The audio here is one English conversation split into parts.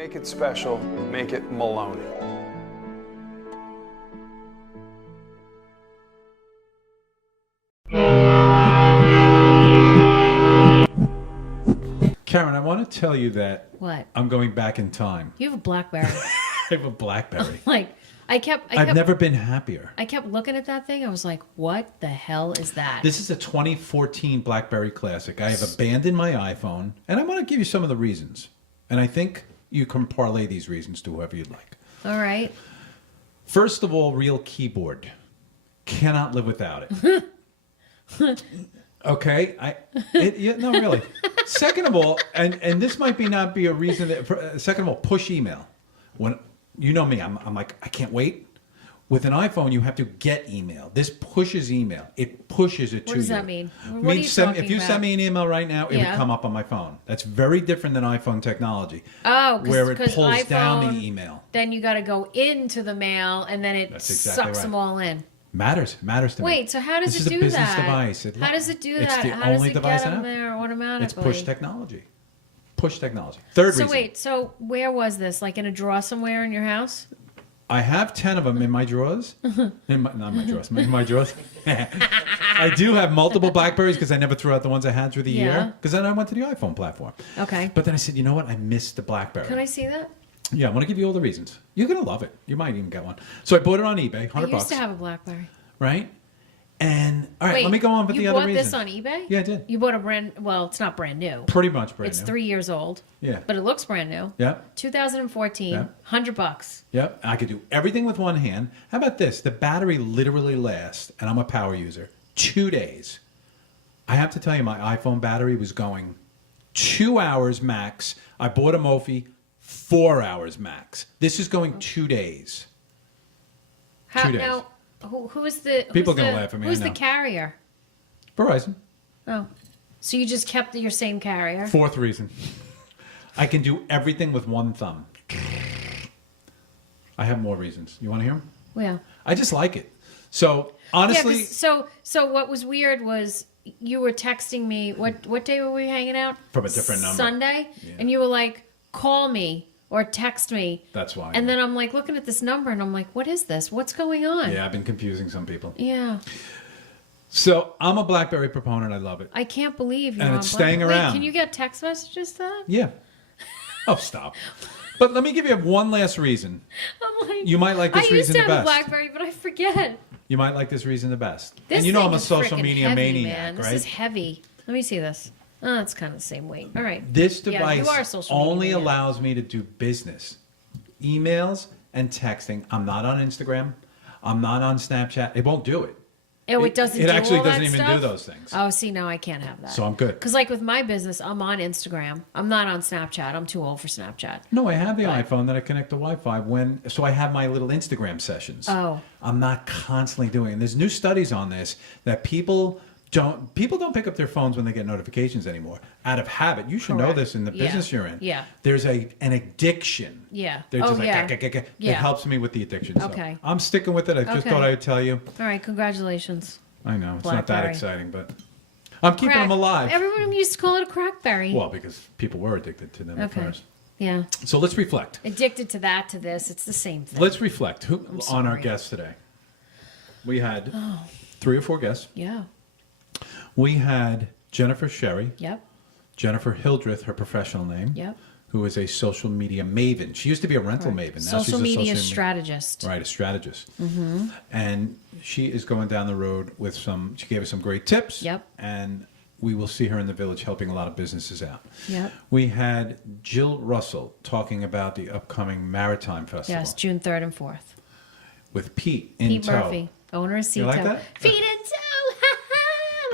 Make it special. Make it Maloney. Karen, I want to tell you that What? I'm going back in time. You have a Blackberry. I have a Blackberry. I've never been happier. I kept looking at that thing. I was like, what the hell is that? This is a 2014 Blackberry Classic. I have abandoned my iPhone, and I want to give you some of the reasons. And I think you can parlay these reasons to whoever you'd like. All right. First of all, real keyboard. Cannot live without it. Okay? No, really. Second of all, and this might not be a reason that, second of all, push email. When you know me, I'm like, I can't wait. With an iPhone, you have to get email. This pushes email. It pushes it to you. What does that mean? What are you talking if you send me an email right now, it would come up on my phone. That's very different than iPhone technology. Oh, where it pulls iPhone, down the email. Then you got to go into the mail, and then it sucks them all in. Matters to me. Wait, so how does it do that? This is a business device. How does it do that? It's the how only does it device get I them have. there automatically? It's push technology. Push technology. Third reason. So wait, so where was this? Like in a drawer somewhere in your house? I have 10 of them in my drawers. In my drawers. I do have multiple Blackberries because I never threw out the ones I had through the year. Because then I went to the iPhone platform. Okay. But then I said, you know what? I missed the Blackberry. Can I see that? Yeah, I want to give you all the reasons. You're going to love it. You might even get one. So I bought it on eBay, $100. I used to have a Blackberry. Right? And, all right, Wait, let me go on with the other reasons. You bought this on eBay? Yeah, I did. You bought well, it's not brand new. Pretty much brand new. It's 3 years old. Yeah. But it looks brand new. Yeah. 2014, Yeah. $100. Yep, I could do everything with one hand. How about this? The battery literally lasts, and I'm a power user, 2 days. I have to tell you, my iPhone battery was going 2 hours max. I bought a Mophie, 4 hours max. This is going 2 days. 2 days. Now, who is the... People are going to laugh at me, Who's I know. the carrier? Verizon. Oh. So you just kept your same carrier? Fourth reason. I can do everything with one thumb. I have more reasons. You want to hear them? Yeah. I just like it. So, honestly... Yeah, so what was weird was you were texting me... What day were we hanging out? From a different number. Sunday? Yeah. And you were like, call me or text me. That's why. And then I'm like looking at this number and I'm like, what is this? What's going on? Yeah, I've been confusing some people. Yeah. So I'm a BlackBerry proponent. I love it. I can't believe you're And on it's staying Blackberry. around. Wait, can you get text messages to that? Yeah. Oh, stop. But let me give you one last reason. I'm like, You might like this reason the I used to have a best. BlackBerry, but I forget. You might like this reason the best. This And you know thing I'm a is social frickin' media heavy, maniac, man. right? This is heavy. Let me see this. Oh, it's kind of the same weight. All right. This Yeah, device you are a social media only maniac. allows me to do business. Emails and texting. I'm not on Instagram. I'm not on Snapchat. It won't do it. Oh, it doesn't. It do actually all doesn't that even stuff? do those things. Oh, see, no, I can't have that. So I'm good. Because, like with my business, I'm on Instagram. I'm not on Snapchat. I'm too old for Snapchat. No, I have the iPhone that I connect to Wi-Fi so I have my little Instagram sessions. Oh. I'm not constantly doing it. And there's new studies on this that people don't pick up their phones when they get notifications anymore out of habit. You should know Correct. this in the Yeah. business you're in. Yeah. There's an addiction. Yeah. They're just like, yeah. It Yeah. helps me with the addiction. So Okay. I'm sticking with it. I just Okay. thought I would tell you. All right, congratulations. I know, it's not that Blackberry. exciting, but I'm keeping them alive. Everyone used to call it a crackberry. Well, because people were addicted to them at Okay. first. Yeah. So let's reflect. Addicted to that, to this. It's the same thing. Let's reflect on our sorry. guests today. We had 3 or 4 guests. Yeah. We had Jennifer Sherry, Yep. Jennifer Hildreth, her professional name, Yep. who is a social media maven. She used to be a rental maven. Now Social she's media a strategist. Right, a strategist. Mm-hmm. And she is going down the road with she gave us some great tips. Yep. And we will see her in the village helping a lot of businesses out. Yep. We had Jill Russell talking about the upcoming Maritime Festival. Yes, June 3rd and 4th. With Pete in Pete tow. Murphy, owner of Sea You like Tow. that? Feet in tow.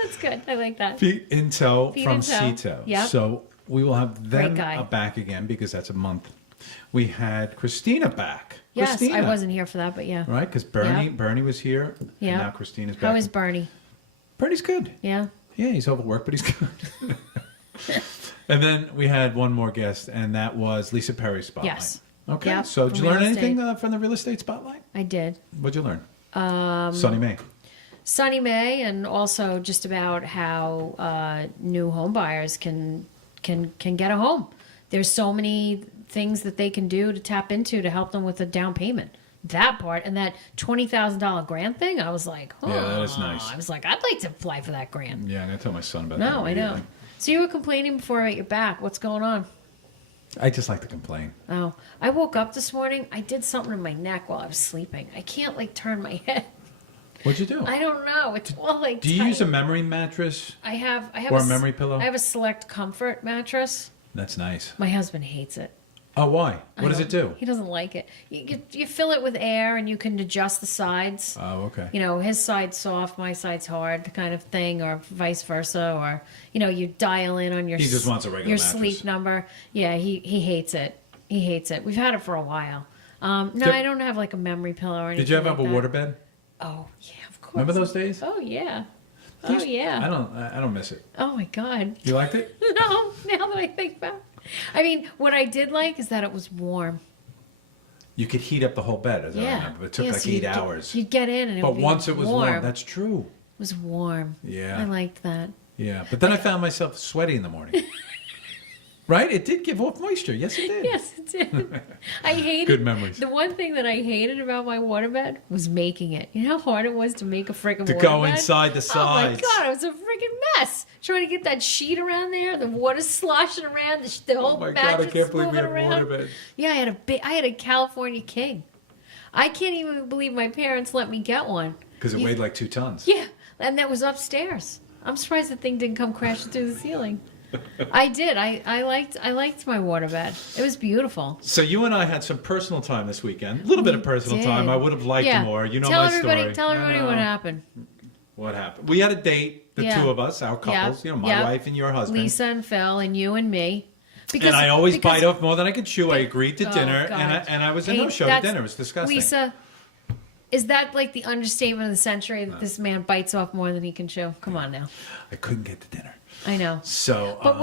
That's good. I like that. Pete in tow Pete from in tow. Cito. Yep. So we will have them Great guy. back again because that's a month. We had Christina back. Yes, Christina, I wasn't here for that, but yeah. right? Because Bernie, Yep. Bernie was here. Yeah. And now Christina's back. How is Bernie? Bernie's good. Yeah. Yeah, he's overworked, but he's good. And then we had one more guest, and that was Lisa Perry's Spotlight. Yes. Okay. Yep, So did you from learn real anything estate. from the real estate spotlight? I did. What'd you learn? Sunny May. Sunny May, and also just about how new home buyers can get a home. There's so many things that they can do to tap into to help them with the down payment. That part and that $20,000 grant thing, I was like, oh, Yeah, that is nice. I was like, I'd like to apply for that grant. Yeah, I'm gonna tell my son about that. No, I know. So you were complaining before about your back. What's going on? I just like to complain. Oh, I woke up this morning. I did something in my neck while I was sleeping. I can't like turn my head. What'd you do? I don't know. It's all like. Do you use a memory mattress? I have or a memory pillow? I have a Select Comfort mattress. That's nice. My husband hates it. Oh, why? What does it do? He doesn't like it. You fill it with air and you can adjust the sides. Oh, okay. You know, his side's soft, my side's hard, kind of thing, or vice versa. Or, you know, you dial in on your He just wants a regular your mattress. sleep number. Yeah, he hates it. He hates it. We've had it for a while. No, I don't have like a memory pillow or anything. Did you ever like have a that. waterbed? Oh, yeah, of course. Remember those days? Oh, yeah. Oh, yeah. I don't miss it. Oh, my God. You liked it? No, now that I think back. I mean, what I did like is that it was warm. You could heat up the whole bed, as I remember. But it took like so 8 hours. You'd get in and it But would be once it was warm, that's true. It was warm. Yeah. I liked that. Yeah, but then I found myself sweaty in the morning. Right? It did give off moisture. Yes, it did. Yes, it did. I hated Good memories. The one thing that I hated about my waterbed was making it. You know how hard it was to make a freaking To waterbed? go inside the Oh my sides. God, it was a freaking mess. Trying to get that sheet around there, the water sloshing around, the whole Oh my God, mattress I can't believe we moving have around. waterbed. Yeah, I had a California King. I can't even believe my parents let me get one. Because it weighed like 2 tons. Yeah, and that was upstairs. I'm surprised the thing didn't come crashing through the ceiling. I did. I liked my waterbed. It was beautiful. So you and I had some personal time this weekend. A little bit of personal time. I would have liked more. You know my story. Tell everybody what happened. What happened? We had a date, the Yeah. two of us, our couples. Yeah. You know, my Yeah. wife and your husband. Lisa and Phil and you and me. And I always bite off more than I could chew. I agreed to Oh, dinner, God. and I was a Hey, no-show to that's- dinner. It was disgusting. Lisa, is that like the understatement of the century that this man bites off more than he can chew? Come on now. I couldn't get to dinner. I know. So, But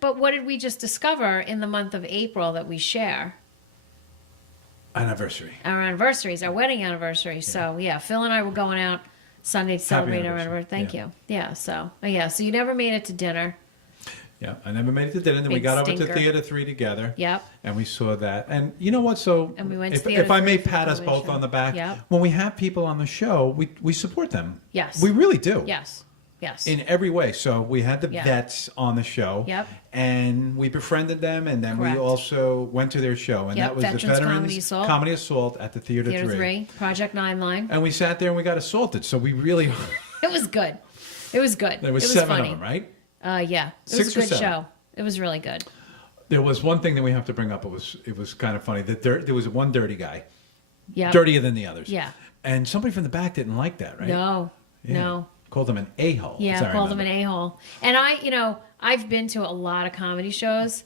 but what did we just discover in the month of April that we share? Anniversary. Our anniversaries, our wedding anniversary. So yeah, Phil and I were going out Sunday to celebrate our anniversary. Thank you. Yeah. So so you never made it to dinner. Yeah, I never made it to dinner. Then we Big got over stinker. to Theater 3 together. Yep. And we saw that. And you know what? So And we went to if Theater I 3 may for the pat us television both show. on the back, Yep. when we have people on the show, we support them. Yes. We really do. Yes. Yes. In every way. So we had the Yeah. vets on the show. Yep. And we befriended them, and then Correct. we also went to their show. And Yep, that was Veterans the Veterans Comedy Assault. Comedy Assault at the Theater, Theater 3. 3, Project 9 Line. And we sat there and we got assaulted. So we really... It was good. It was good. There was it was 7 funny. of them, right? Yeah. It 6 was or a good 7? show. It was really good. There was one thing that we have to bring up. It was kind of funny. There was one dirty guy. Yeah. Dirtier than the others. Yeah. And somebody from the back didn't like that, right? No. Yeah. No. Called him an a-hole. Yeah, as I called him an remember. a-hole. And I've been to a lot of comedy shows,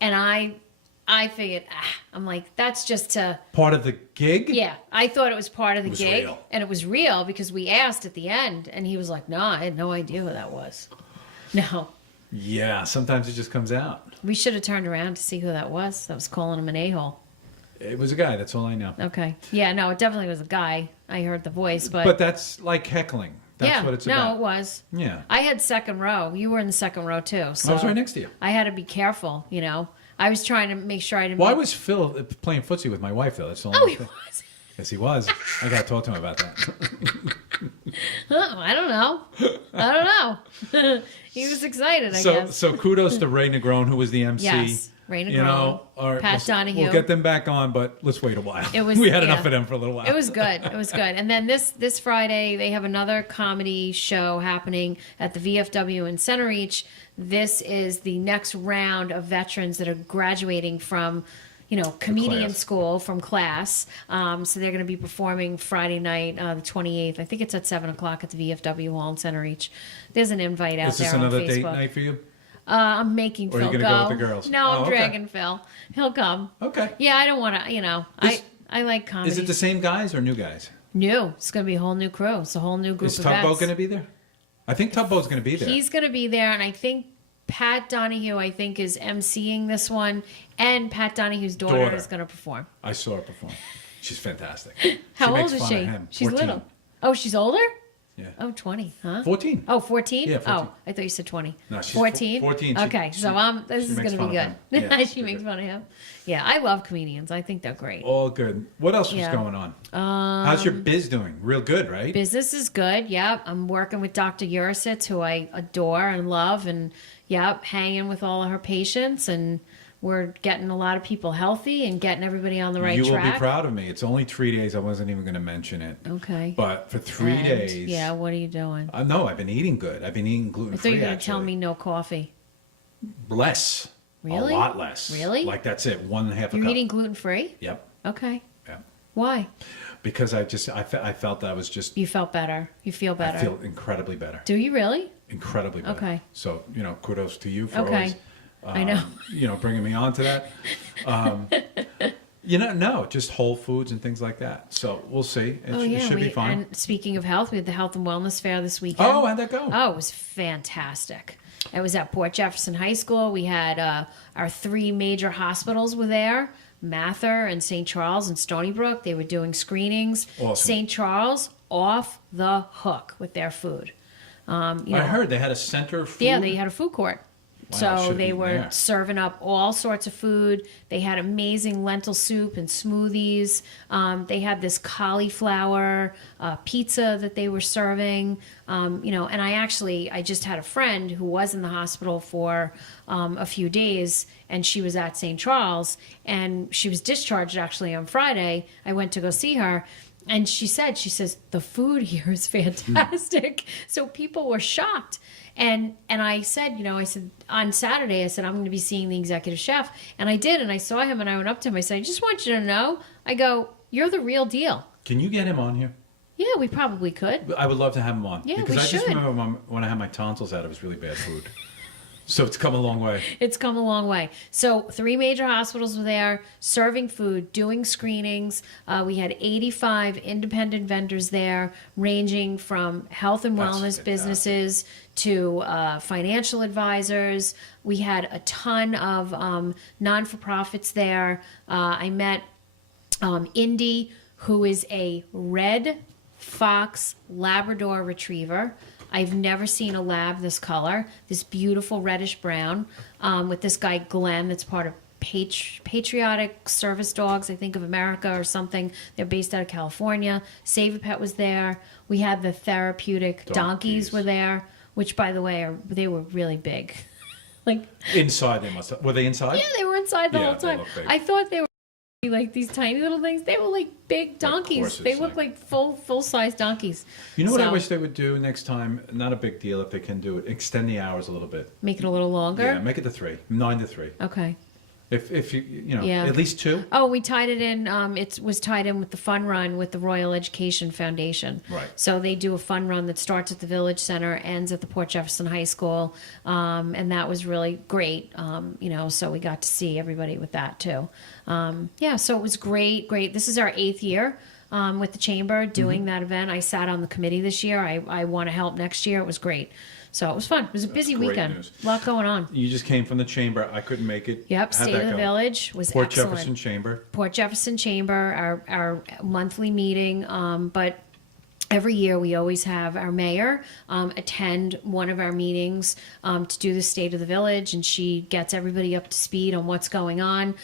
and I figured, I'm like, that's just to... Part of the gig? Yeah, I thought it was part of the was gig, real. and it was real because we asked at the end, and he was like, no, I had no idea who that was. No. Yeah, sometimes it just comes out. We should have turned around to see who that was calling him an a-hole. It was a guy, that's all I know. Okay. Yeah, no, it definitely was a guy. I heard the voice, But that's like heckling. That's what it's about. No, it was. Yeah. I had second row. You were in the second row too. So I was right next to you. I had to be careful, I was trying to make sure I didn't. Why was Phil playing footsie with my wife, though? That's the only Oh, he thing. was. Yes, he was. I got to talk to him about that. Oh, I don't know. He was excited, I guess. So kudos to Ray Negron, who was the MC. Yes, Ray Negron, Pat Donahue. We'll get them back on, but let's wait a while. It was- we had yeah. enough of them for a little while. It was good. It was good. And then this Friday, they have another comedy show happening at the VFW in Center Reach. This is the next round of veterans that are graduating from, comedian class. school, from class. So they're going to be performing Friday night, the 28th. I think it's at 7 o'clock at the VFW Hall in Center Reach. There's an invite out Is this there on another Facebook. date night for you? I'm making Or are you Phil gonna go with the girls? No, I'm Oh, okay. dragging Phil. He'll come. Okay. Yeah, I don't want to, I like comedy. Is it the same guys or new guys? New. It's going to be a whole new crew. It's a whole new group Is of Tugboat vets. going to be there? I think Tugboat's going to be there. He's going to be there, and I think Pat Donahue, is emceeing this one, and Pat Donahue's daughter is going to perform. I saw her perform. She's fantastic. How she old makes is fun she? of him. She's 14. little. Oh, she's older? Yeah. Oh, 20, huh? 14. Oh, 14? Yeah, 14. Oh, I thought you said 20. No, she's 14? 14. Okay, this is makes going to fun be of good. him. Yeah, She makes fun of him. Yeah, I love comedians. I think they're great. All good. What else was Yeah. going on? How's your biz doing? Real good, right? Business is good. Yep. I'm working with Dr. Jurasits, who I adore and love. And, yep, hanging with all of her patients. And we're getting a lot of people healthy and getting everybody on the right You track. will be proud of me. It's only 3 days. I wasn't even going to mention it. Okay. But for 3 And, days. Yeah, what are you doing? No, I've been eating good. I've been eating I gluten thought you free. were going to tell me no coffee. Less. Really? A lot less. Really? Like that's it. 1.5 a cup. You're eating gluten free? Yep. Okay. Yeah. Why? Because I felt that I was just. You felt better. You feel better. I feel incredibly better. Do you really? Incredibly better. Okay. So kudos to you for Okay. always. I know. Bringing me on to that. No, just whole foods and things like that. So we'll see. It should be fun. And speaking of health, we had the health and wellness fair this weekend. Oh, how'd that go? Oh, it was fantastic. It was at Port Jefferson High School. We had our 3 major hospitals were there. Mather and St. Charles and Stony Brook. They were doing screenings. Awesome. St. Charles off the hook with their food. I heard they had a center of food. Yeah, they had a food court. Wow, I So should've they eaten were there. serving up all sorts of food. They had amazing lentil soup and smoothies. They had this cauliflower pizza that they were serving. And I just had a friend who was in the hospital for a few days, and she was at St. Charles, and she was discharged actually on Friday. I went to go see her. And she says, the food here is fantastic. So people were shocked. And I said, on Saturday, I'm going to be seeing the executive chef. And I did. And I saw him and I went up to him. I said, I just want you to know, I go, you're the real deal. Can you get him on here? Yeah, we probably could. I would love to have him on. Yeah, because we I just should. remember when I had my tonsils out, it was really bad food. So it's come a long way. It's come a long way. So 3 major hospitals were there serving food, doing screenings. We had 85 independent vendors there, ranging from health and That's wellness fantastic. businesses to financial advisors. We had a ton of non-for-profits there. I met Indy, who is a red fox Labrador retriever. I've never seen a lab this color, this beautiful reddish brown, with this guy Glenn that's part of Patriotic Service Dogs, I think, of America or something. They're based out of California. Save a Pet was there. We had the therapeutic donkeys were there, which, by the way, they were really big. Like Inside they must have. Were they inside? Yeah, they were inside the Yeah, whole they time. look big. I thought they were like these tiny little things. They were like big donkeys. horses, They look like- like full size donkeys. You know what I So, wish they would do next time? Not a big deal if they can do it. Extend the hours a little bit. Make it a little longer. Yeah, make it to 3. 9 to 3. Okay. If you Yeah. at least 2. Oh, we tied it in. It was tied in with the fun run with the Royal Education Foundation. Right. So they do a fun run that starts at the Village Center, ends at the Port Jefferson High School, and that was really great. So we got to see everybody with that too. So it was great. This is our 8th year. With the chamber doing that event. I sat on the committee this year. I want to help next year. It was great. So it was fun. It was a busy great weekend. news. A lot going on. You just came from the chamber. I couldn't make it. Yep, How'd State that of the go? Village was Port excellent. Jefferson Chamber. Port Jefferson Chamber, our monthly meeting, but every year we always have our mayor attend one of our meetings to do the State of the Village, and she gets everybody up to speed on what's going on.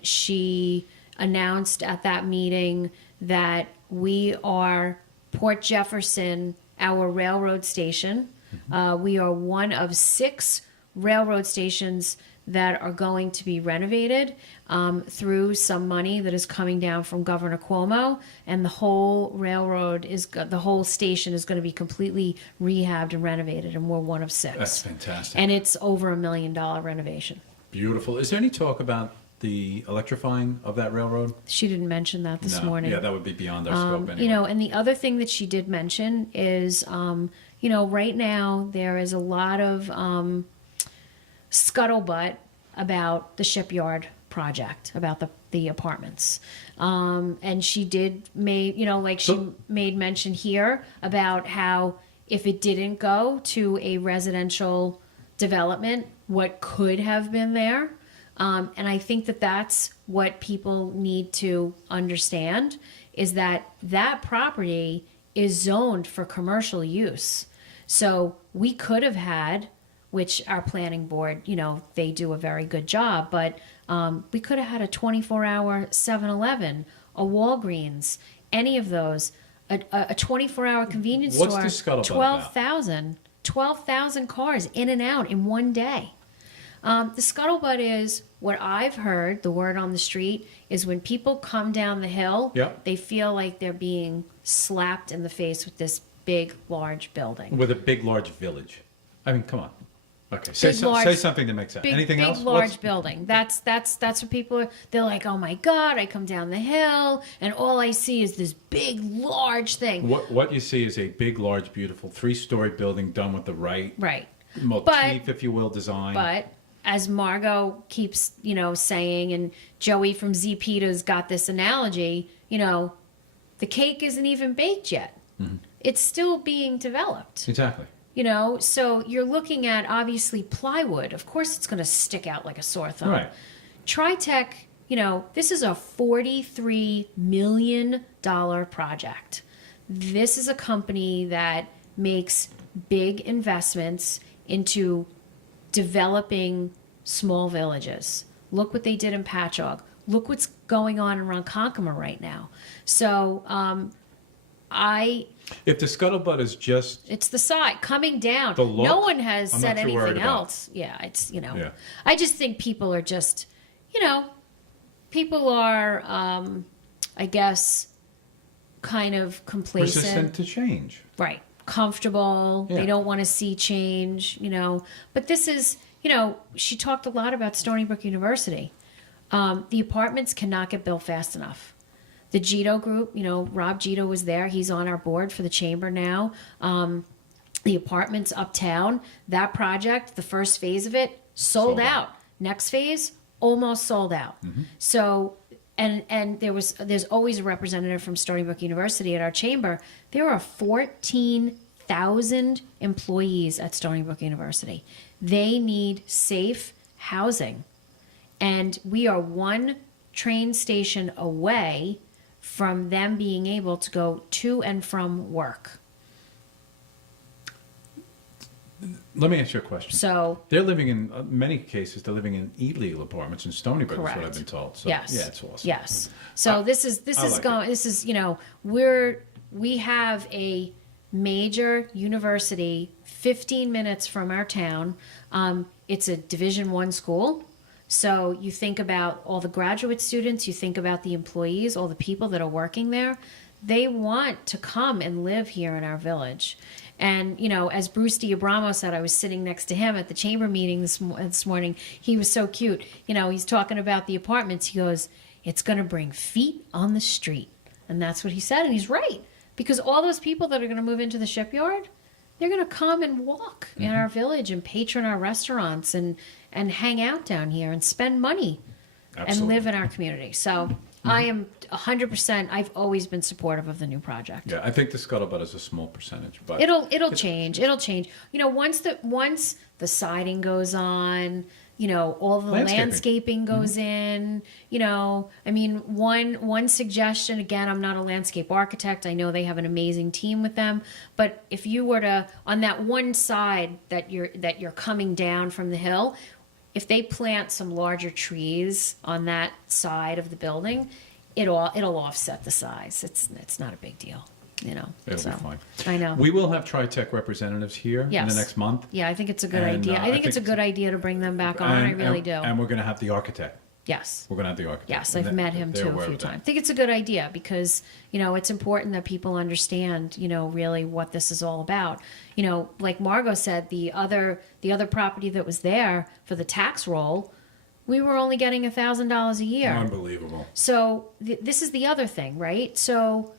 She announced at that meeting that we are Port Jefferson, our railroad station. We are one of 6 railroad stations that are going to be renovated through some money that is coming down from Governor Cuomo, and the whole the whole station is going to be completely rehabbed and renovated, and we're one of 6. That's fantastic. And it's over $1 million renovation. Beautiful. Is there any talk about the electrifying of that railroad? She didn't mention that this No. morning. Yeah, that would be beyond our scope anyway. And the other thing that she did mention is, right now there is a lot of scuttlebutt about the Shipyard project, about the apartments. And she did made mention here about how if it didn't go to a residential development, what could have been there. And I think that that's what people need to understand, is that property is zoned for commercial use. So we could have had, which our planning board, they do a very good job, but we could have had a 24-hour 7-Eleven, a Walgreens, any of those, a 24-hour convenience What's store. the scuttlebutt about? 12,000 cars in and out in one day. The scuttlebutt is, what I've heard, the word on the street, is when people come down the hill, they feel like they're being slapped in the face with this big, large building. With a big, large village. I mean, come on. Okay, say something that makes sense. Anything else? Big, large building. That's what people are. They're like, oh my God, I come down the hill and all I see is this big, large thing. What you see is a big, large, beautiful 3-story building done with the right motif, if you will, design. But as Margot keeps, saying, and Joey from ZPETA's got this analogy, the cake isn't even baked yet. Mm-hmm. It's still being developed. Exactly. So you're looking at, obviously, plywood. Of course, it's going to stick out like a sore thumb. Right. Tritech, this is a $43 million project. This is a company that makes big investments into developing small villages. Look what they did in Patchogue. Look what's going on in Ronkonkoma right now. So if the scuttlebutt is just... It's the side, coming down. The look, no one has said anything else. About. Yeah, it's, I just think people are just, people are, I guess, kind of complacent. Resistant to change. Right. Comfortable. Yeah. They don't want to see change, But this is, she talked a lot about Stony Brook University. The apartments cannot get built fast enough. The Gito group, Rob Gito was there. He's on our board for the chamber now. The apartments uptown, that project, the first phase of it, sold out. Next phase, almost sold out. Mm-hmm. So, and there's always a representative from Stony Brook University at our chamber. There are 14,000 employees at Stony Brook University. They need safe housing. And we are one train station away from them being able to go to and from work. Let me ask you a question. So they're living in many cases. They're living in illegal apartments in Stony Brook. Correct. Is what I've been told. So, yes. Yeah, it's awesome. Yes. So this is we have a major university 15 minutes from our town. It's a Division I school. So you think about all the graduate students, you think about the employees, all the people that are working there. They want to come and live here in our village. And, as Bruce D'Abramo said, I was sitting next to him at the chamber meeting this morning. He was so cute. He's talking about the apartments. He goes, it's going to bring feet on the street. And that's what he said. And he's right. Because all those people that are going to move into the Shipyard, they're going to come and walk in our village and patron our restaurants and hang out down here and spend money. Absolutely. And live in our community. So I am 100%. I've always been supportive of the new project. Yeah, I think the scuttlebutt is a small percentage, but it'll change. It'll change. Once the siding goes on, all the landscaping goes in. One suggestion. Again, I'm not a landscape architect. I know they have an amazing team with them. But if you were to, on that one side that you're coming down from the hill, if they plant some larger trees on that side of the building, it'll offset the size. It's not a big deal, It'll be fine. I know. We will have Tritech representatives here in the next month. Yeah, I think it's a good idea. I think it's a good idea to bring them back on. I really do. And we're going to have the architect. Yes. We're going to have the architect. Yes, I've met him too a few times. I think it's a good idea because, it's important that people understand, really what this is all about. Like Margot said, the other property that was there for the tax roll, we were only getting $1,000 a year. Unbelievable. So this is the other thing, right? So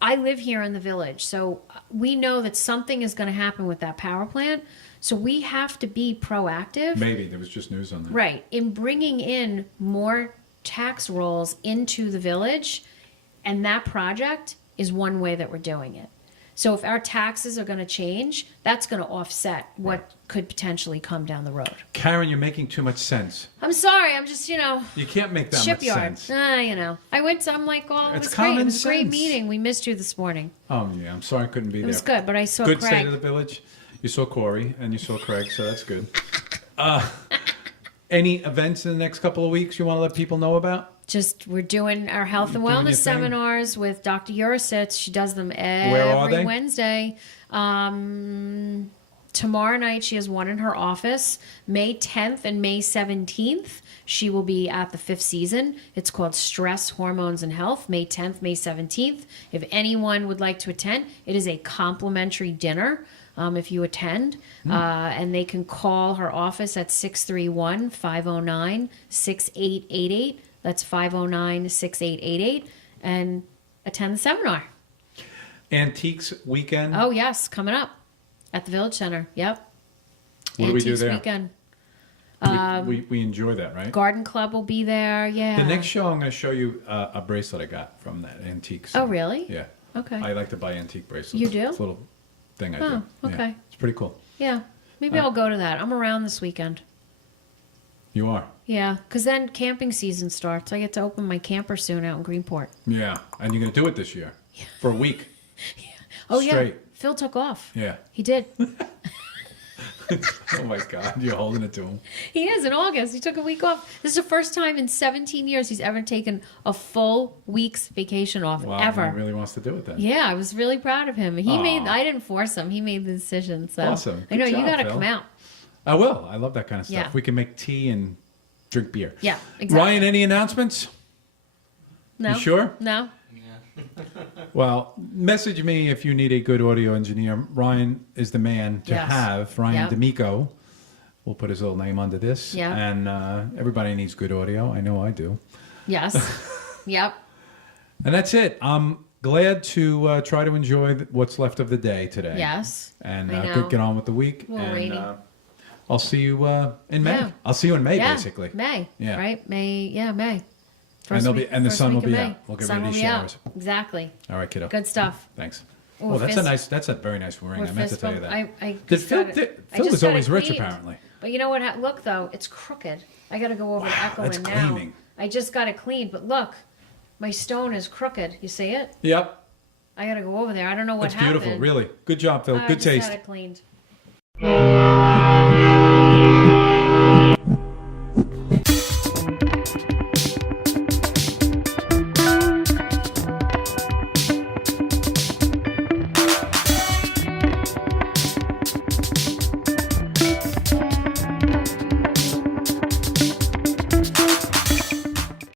I live here in the village. So we know that something is going to happen with that power plant. So we have to be proactive. Maybe. There was just news on that. Right. In bringing in more tax rolls into the village. And that project is one way that we're doing it. So if our taxes are going to change, that's going to offset what could potentially come down the road. Karen, you're making too much sense. I'm sorry. I'm just, You can't make that Shipyard. much sense. I went to, I'm like, oh, it It's was great. It common was a great sense. meeting. We missed you this morning. Oh, yeah. I'm sorry I couldn't be there. It was good, but I saw Good Craig. state of the village. You saw Corey and you saw Craig, so that's good. Any events in the next couple of weeks you want to let people know about? Just we're doing our health and You're doing wellness your thing? seminars with Dr. Jurasits. She does them Where are they? every Wednesday. Tomorrow night she has one in her office. May 10th and May 17th she will be at the 5th season. It's called Stress, Hormones, and Health. May 10th, May 17th. If anyone would like to attend, it is a complimentary dinner. If you attend, and they can call her office at 631-509-6888. That's 509-6888, and attend the seminar. Antiques weekend. Oh, yes, coming up at the Village Center. Yep. What do we do there? Weekend. We enjoy that, right? Garden Club will be there. Yeah. The next show, I'm going to show you a bracelet I got from that antiques. Oh, really? Yeah. Okay. I like to buy antique bracelets. You do? It's a little thing I do. Oh, okay. Yeah. It's pretty cool. Yeah. Maybe I'll go to that. I'm around this weekend. You are? Yeah, because then camping season starts. I get to open my camper soon out in Greenport. Yeah. And you're going to do it this year for a week. Oh, Straight. yeah. Phil took off. Yeah. He did. Oh, my God. You're holding it to him. He is in August. He took a week off. This is the first time in 17 years he's ever taken a full week's vacation off, Wow. ever. He really wants to do it then. Yeah, I was really proud of him. Aw. I didn't force him. He made the decision. So Awesome. I know Good you job, got to Phil. come out. I will. I love that kind of stuff. Yeah. We can make tea and drink beer. Yeah, exactly. Ryan, any announcements? No. You sure? No. Well, message me if you need a good audio engineer. Ryan is the man to Yes. have. Ryan Yep. D'Amico. We'll put his little name under this. Yeah. And everybody needs good audio. I know I do. Yes. Yep. And that's it. I'm glad to try to enjoy what's left of the day today. Yes. And I know. get on with the week. Well, and rainy. I'll see you in May. Yeah. I'll see you in May, Yeah. basically. May. Yeah. Right? May. Yeah, May. And they'll be- and the first sun will week of be May. out. We'll get Sun ready will to be out. showers. Exactly. All right, kiddo. Good stuff. Thanks. Ooh, Well, that's fist- that's a very nice ring. We're I meant to fist tell you bump. that. I Did just Phil, got it- I Phil just was got always it rich, cleaned. apparently. But you know what? Look, though, it's crooked. I got to go over to Echo that's and now. gleaming. I just got it cleaned, but look, my stone is crooked. You see it? Yep. I got to go over there. I don't know what That's happened. beautiful. Really. Good job, Phil. I Good just taste. got it cleaned.